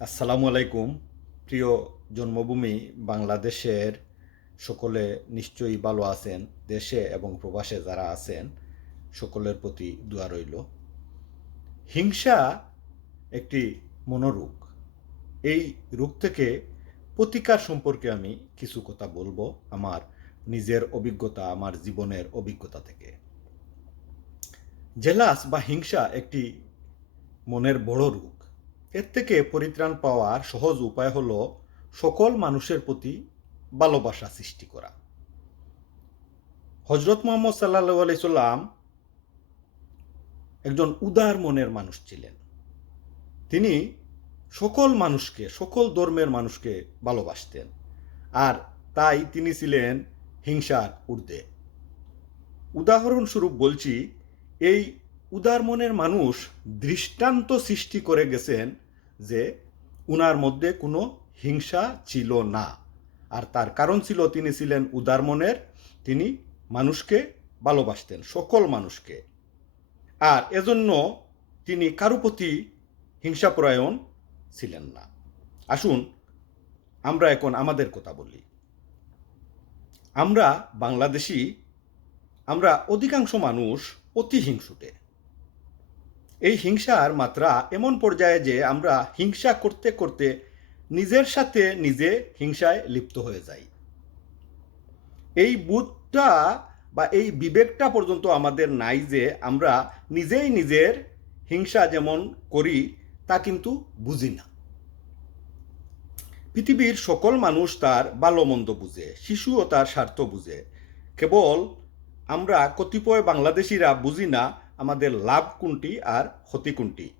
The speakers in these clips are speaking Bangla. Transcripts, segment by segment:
আসসালামু আলাইকুম। প্রিয় জন্মভূমি বাংলাদেশের সকলে নিশ্চয়ই ভালো আছেন, দেশে এবং প্রবাসে যারা আছেন, সকলের প্রতি দোয়া রইল। হিংসা একটি মনোরোগ। এই রোগ থেকে প্রতিকার সম্পর্কে আমি কিছু কথা বলব আমার নিজের অভিজ্ঞতা, আমার জীবনের অভিজ্ঞতা থেকে। জেলাস বা হিংসা একটি মনের বড় রোগ। এর থেকে পরিত্রাণ পাওয়ার সহজ উপায় হল সকল মানুষের প্রতি ভালোবাসা সৃষ্টি করা। হজরত মোহাম্মদ সাল্লাহ আলাইসাল্লাম একজন উদার মনের মানুষ ছিলেন। তিনি সকল মানুষকে, সকল ধর্মের মানুষকে ভালোবাসতেন আর তাই তিনি ছিলেন হিংসার ঊর্ধ্বে। উদাহরণস্বরূপ বলছি, এই উদার মনের মানুষ দৃষ্টান্ত সৃষ্টি করে গেছেন যে উনার মধ্যে কোনো হিংসা ছিল না। আর তার কারণ ছিল তিনি ছিলেন উদার মনের, তিনি মানুষকে ভালোবাসতেন, সকল মানুষকে। আর এজন্য তিনি কারও প্রতি হিংসাপরায়ণ ছিলেন না। আসুন, আমরা এখন আমাদের কথা বলি। আমরা বাংলাদেশি, আমরা অধিকাংশ মানুষ অতি হিংসুটে। এই হিংসার মাত্রা এমন পর্যায়ে যে আমরা হিংসা করতে করতে নিজের সাথে নিজে হিংসায় লিপ্ত হয়ে যাই। এই বুধটা বা এই বিবেকটা পর্যন্ত আমাদের নাই যে আমরা নিজেই নিজের হিংসা যেমন করি, তা কিন্তু বুঝি না। পৃথিবীর সকল মানুষ তার ভালো মন্দ বুঝে শিশুও তার স্বার্থ বুঝে। কেবল আমরা কতিপয় বাংলাদেশিরা বুঝি না আমাদের লাভ কোনটি আর ক্ষতি কোনটি?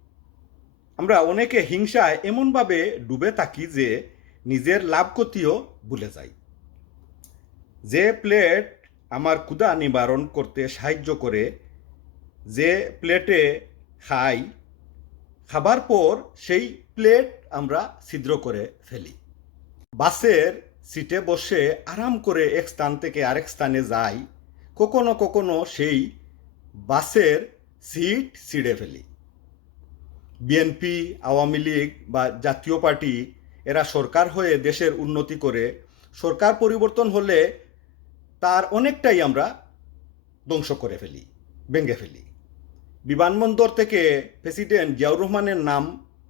আমরা অনেকে হিংসায় এমনভাবে ডুবে থাকি যে নিজের লাভ ক্ষতিও ভুলে যাই। যে প্লেট আমার ক্ষুধা নিবারণ করতে সাহায্য করে, যে প্লেটে খাই, খাবার পর সেই প্লেট আমরা ছিদ্র করে ফেলি। বাসের সিটে বসে আরাম করে এক স্থান থেকে আরেক স্থানে যাই, কখনো কখনো সেই বাসের সিট ছিঁড়ে ফেলি। বিএনপি আওয়ামী লীগ বা জাতীয় পার্টি, এরা সরকার হয়ে দেশের উন্নতি করে, সরকার পরিবর্তন হলে তার অনেকটাই আমরা ধ্বংস করে ফেলি, ভেঙে ফেলি। বিমানবন্দর থেকে প্রেসিডেন্ট জিয়াউর রহমানের নাম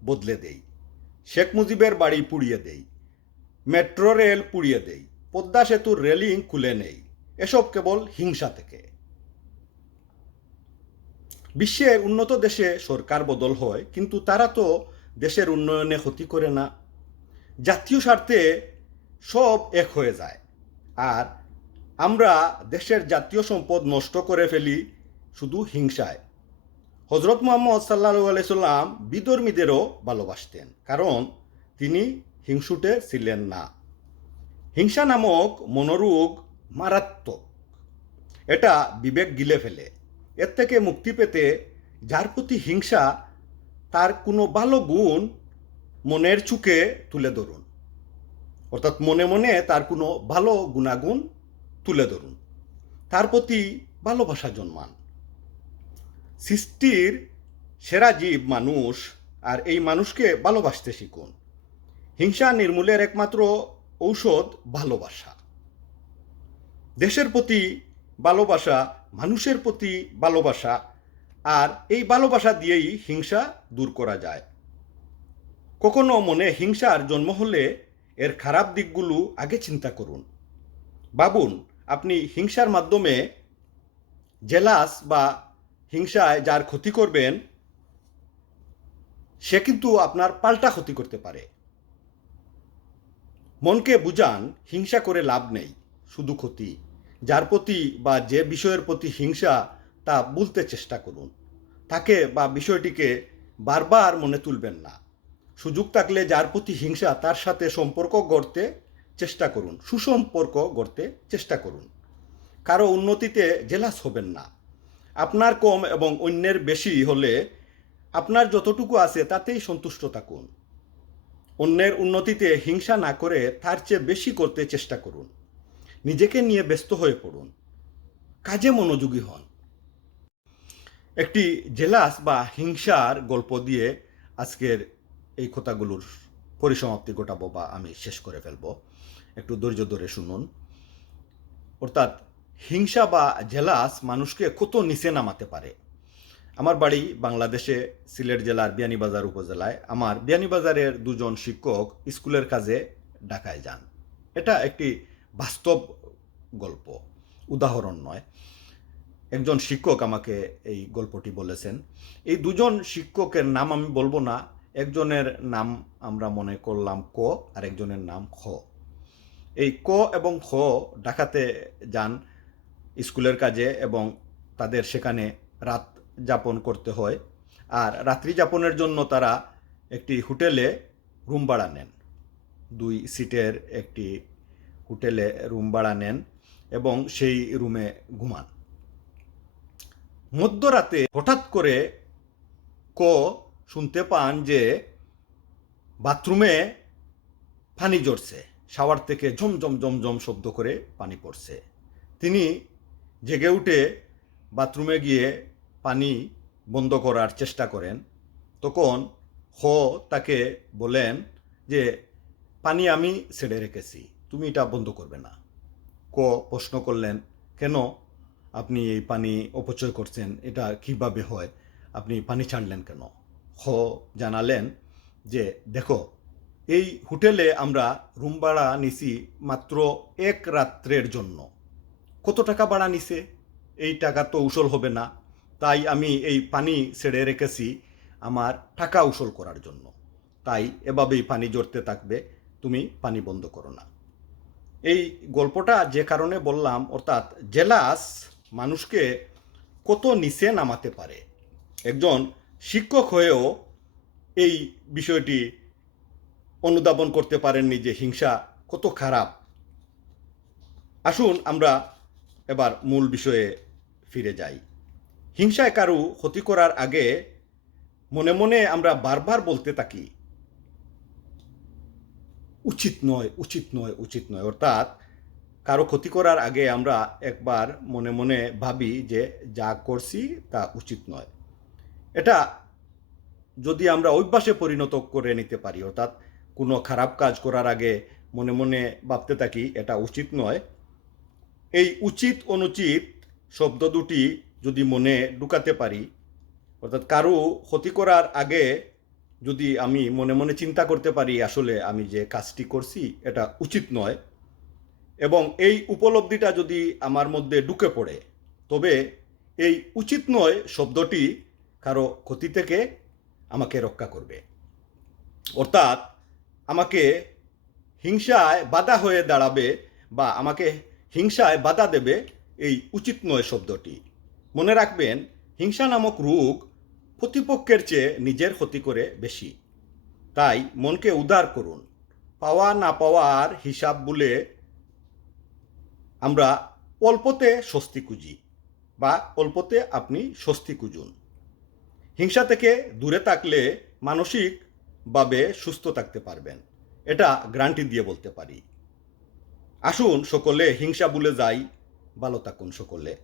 বদলে দেই, শেখ মুজিবের বাড়ি পুড়িয়ে দেই, মেট্রো রেল পুড়িয়ে দেই, পদ্মা সেতুর রেলিং খুলে নেই, এসব কেবল হিংসা থেকে। বিশ্বের উন্নত দেশে সরকার বদল হয়, কিন্তু তারা তো দেশের উন্নয়নে ক্ষতি করে না। জাতীয় স্বার্থে সব এক হয়ে যায়। আর আমরা দেশের জাতীয় সম্পদ নষ্ট করে ফেলি শুধু হিংসায়। হজরত মোহাম্মদ সাল্লাহ আলাইসাল্লাম বিধর্মীদেরও ভালোবাসতেন, কারণ তিনি হিংসুটে ছিলেন না। হিংসা নামক মনোরোগ মারাত্মক। এটা বিবেক গিলে ফেলে। এর থেকে মুক্তি পেতে যার প্রতি হিংসা, তার কোনো ভালো গুণ মনের চুকে তুলে ধরুন। অর্থাৎ মনে মনে তার কোনো ভালো গুণাগুণ তুলে ধরুন। তার প্রতি ভালোবাসা জন্মান। সৃষ্টির সেরা জীব মানুষ আর এই মানুষকে ভালোবাসতে শিখুন। হিংসা নির্মূলের একমাত্র ঔষধ ভালোবাসা। দেশের প্রতি ভালোবাসা মানুষের প্রতি ভালোবাসা আর এই ভালোবাসা দিয়েই হিংসা দূর করা যায়। কখনো মনে হিংসার জন্ম হলে এর খারাপ দিকগুলো আগে চিন্তা করুন। ভাবুন, আপনি হিংসার মাধ্যমে জেলাস বা হিংসায় যার ক্ষতি করবেন, সে কিন্তু আপনার পাল্টা ক্ষতি করতে পারে। মনকে বুঝান, হিংসা করে লাভ নেই, শুধু ক্ষতি। যার প্রতি বা যে বিষয়ের প্রতি হিংসা, তা বলতে চেষ্টা করুন। তাকে বা বিষয়টিকে বারবার মনে তুলবেন না। সুযোগ থাকলে যার প্রতি হিংসা, তার সাথে সম্পর্ক গড়তে চেষ্টা করুন। সুসম্পর্ক গড়তে চেষ্টা করুন। কারও উন্নতিতে জেলাস হবেন না। আপনার কম এবং অন্যের বেশি হলে আপনার যতটুকু আছে, তাতেই সন্তুষ্ট থাকুন। অন্যের উন্নতিতে হিংসা না করে তার চেয়ে বেশি করতে চেষ্টা করুন। নিজেকে নিয়ে ব্যস্ত হয়ে পড়ুন। কাজে মনোযোগী হন। একটি জেলাস বা হিংসার গল্প দিয়ে আজকের এই কথাগুলোর পরিসমাপ্তি ঘটাবো বা আমি শেষ করে ফেলব। একটু ধৈর্য ধরে শুনুন। অর্থাৎ হিংসা বা জেলাস মানুষকে কত নিচে নামাতে পারে। আমার বাড়ি বাংলাদেশে সিলেট জেলার বিয়ানীবাজার উপজেলায়। আমার বিয়ানীবাজারের দুজন শিক্ষক স্কুলের কাজে ঢাকায় যান। এটা একটি বাস্তব গল্প, উদাহরণ নয়। একজন শিক্ষক আমাকে এই গল্পটি বলেছেন। এই দুজন শিক্ষকের নাম আমি বলব না, একজনের নাম আমরা মনে করলাম ক, আর একজনের নাম খ। এই ক এবং খ ঢাকাতে যান স্কুলের কাজে এবং তাদের সেখানে রাত যাপন করতে হয়। আর রাত্রি যাপনের জন্য তারা একটি হোটেলে রুম ভাড়া নেন। দুই সিটের একটি হোটেলে রুম ভাড়া নেন এবং সেই রুমে ঘুমান। মধ্যরাতে হঠাৎ করে ক শুনতে পান যে বাথরুমে পানি জড়ছে শাওয়ার থেকে ঝমঝম জমজম শব্দ করে পানি পড়ছে। তিনি জেগে উঠে বাথরুমে গিয়ে পানি বন্ধ করার চেষ্টা করেন। তখন হ তাকে বলেন যে, পানি আমি ছেড়ে রেখেছি। তুমি এটা বন্ধ করবে না। ক, প্রশ্ন করলেন, কেন আপনি এই পানি অপচয় করছেন? এটা কীভাবে হয়? আপনি পানি ছাড়লেন কেন? হ জানালেন যে, দেখো, এই হোটেলে আমরা রুম ভাড়া নিছি মাত্র এক রাত্রের জন্য। কত টাকা ভাড়া নিছে? এই টাকা তো উসল হবে না। তাই আমি এই পানি ছেড়ে রেখেছি আমার টাকা উসল করার জন্য। তাই এভাবেই পানি জড়তে থাকবে। তুমি পানি বন্ধ করো না। এই গল্পটা যে কারণে বললাম, অর্থাৎ জেলাস মানুষকে কত নিচে নামাতে পারে? একজন শিক্ষক হয়েও এই বিষয়টি অনুধাবন করতে পারেননি যে হিংসা কত খারাপ। আসুন আমরা এবার মূল বিষয়ে ফিরে যাই। হিংসায় কারু ক্ষতি করার আগে মনে মনে আমরা বারবার বলতে থাকি উচিত নয় উচিত নয় উচিত নয়। অর্থাৎ কারও ক্ষতি করার আগে আমরা একবার মনে মনে ভাবি যে যা করছি তা উচিত নয়। এটা যদি আমরা অভ্যাসে পরিণত করে নিতে পারি, অর্থাৎ কোনো খারাপ কাজ করার আগে মনে মনে ভাবতে থাকি এটা উচিত নয়। এই উচিত, অনুচিত শব্দ দুটি যদি মনে ঢুকাতে পারি, অর্থাৎ কারও ক্ষতি করার আগে যদি আমি মনে মনে চিন্তা করতে পারি আসলে আমি যে কাজটি করছি, এটা উচিত নয়। এবং এই উপলব্ধিটা যদি আমার মধ্যে ঢুকে পড়ে, তবে এই উচিত নয় শব্দটি কারও ক্ষতি থেকে আমাকে রক্ষা করবে। অর্থাৎ আমাকে হিংসায় বাধা হয়ে দাঁড়াবে বা আমাকে হিংসায় বাধা দেবে এই উচিত নয় শব্দটি। মনে রাখবেন, হিংসা নামক রোগ প্রতিপক্ষের চেয়ে নিজের ক্ষতি করে বেশি। তাই মনকে উদার করুন। পাওয়া না পাওয়ার হিসাব বলে আমরা অল্পতে স্বস্তি খুঁজি বা অল্পতে আপনি স্বস্তি খুঁজুন। হিংসা থেকে দূরে থাকলে মানসিকভাবে সুস্থ থাকতে পারবেন। এটা গ্রান্টি দিয়ে বলতে পারি। আসুন সকলে হিংসা ভুলে যাই, ভালো থাকুন সকলে।